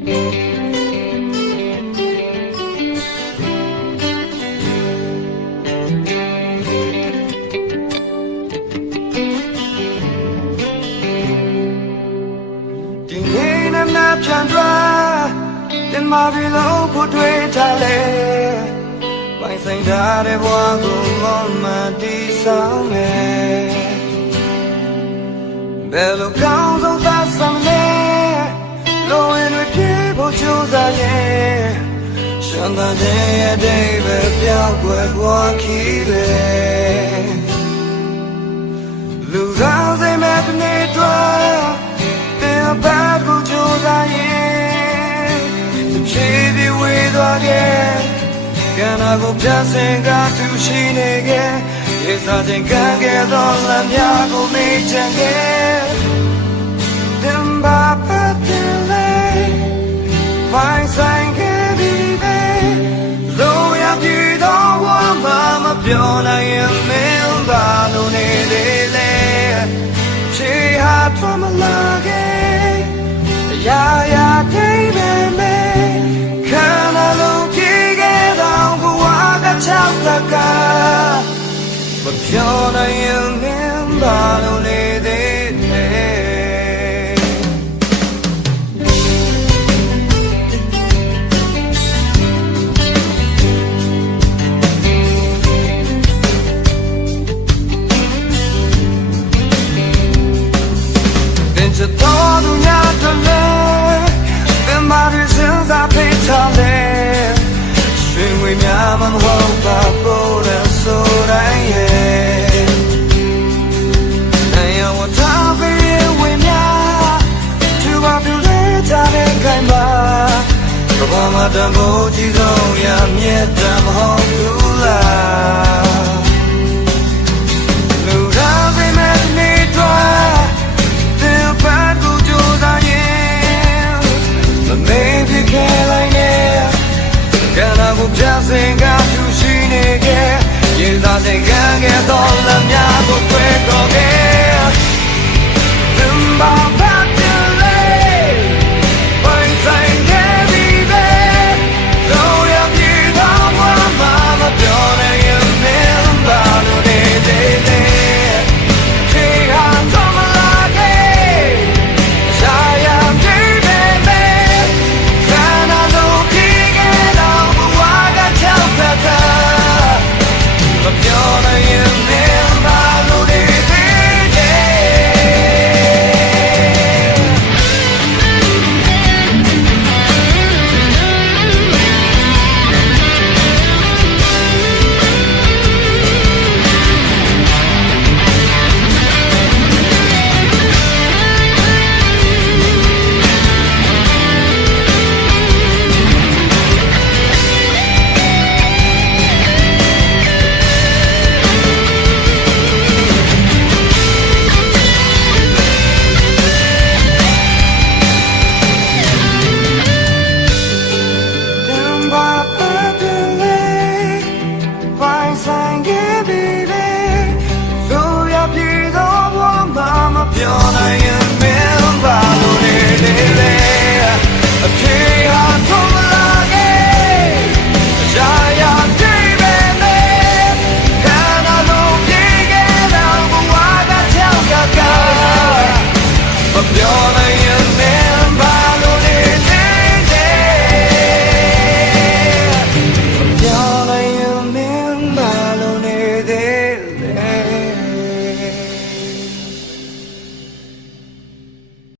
ပြန်တွားတင်မာပြီလို့ကိုတွေ့ထားလေပိုင်ဆိုင်ထားတဲ့ဘဝကိုငေါ့မှန်တီးဆောင်မယ်ဘယ်လိုကောင်းဆုံးသာဆောင်လဲလိုရင်တွေပြေဖို့ကြိုးစားရဲ့ရှမ်းသာတဲ့အတိတ်ပဲပြောင်းကွယ်ဘဝခီးပဲလူကောင်းစိတ်မဲ့တစ်နေ့တွားတင်အပတ်ကိုကြိုးစားရဲ့ဖြည်းဖြည်းဝေးသွားခဲ့ကံနာကိုပြဆင်ကသူရှိနေခဲ့ရေစားခြင်းကံခဲ့သောလမ်းများကိုမေ့ချင်ခဲ့တင်ပါပတ်တယ်လေပိုင်ဆိုင်ခဲ့ပြီးပဲလိုရပြီတော့ဝမ်းမပြောနိုင်ရင်မင်းပါလို့နေသေးလေချေဟာထွမ်းမလာခဲ့ရာရာတိတ်ပဲမဲခံလာလို့ပြေခဲ့တော့ဘဝကချောက်တကမပြောနိုင်ရင်မင်းပါလို့နေသေးတယ်တင်ချတော်သူများတလဲမာရီစင်စားပေးထားလေရွှေငွေများမဟုတ်ပါဘူးတဲ့ဆိုတိုင်းရဲ့နိုင်အောင်ထားပေးဝင်များသူပါပြလဲကြတဲ့ခိုင်ပါဘဝမှာတန်ဖိုးကြီးဆုံးရမြတ်တမဟုတ်ဘူးလားလူသားစိတ်မဲ့နေတော့တဲ့ပတ်ကိုကြိုးစားရင်Maybe Caroline, can I go just sing out to she again? Yes, I think I get all the myths of quick again.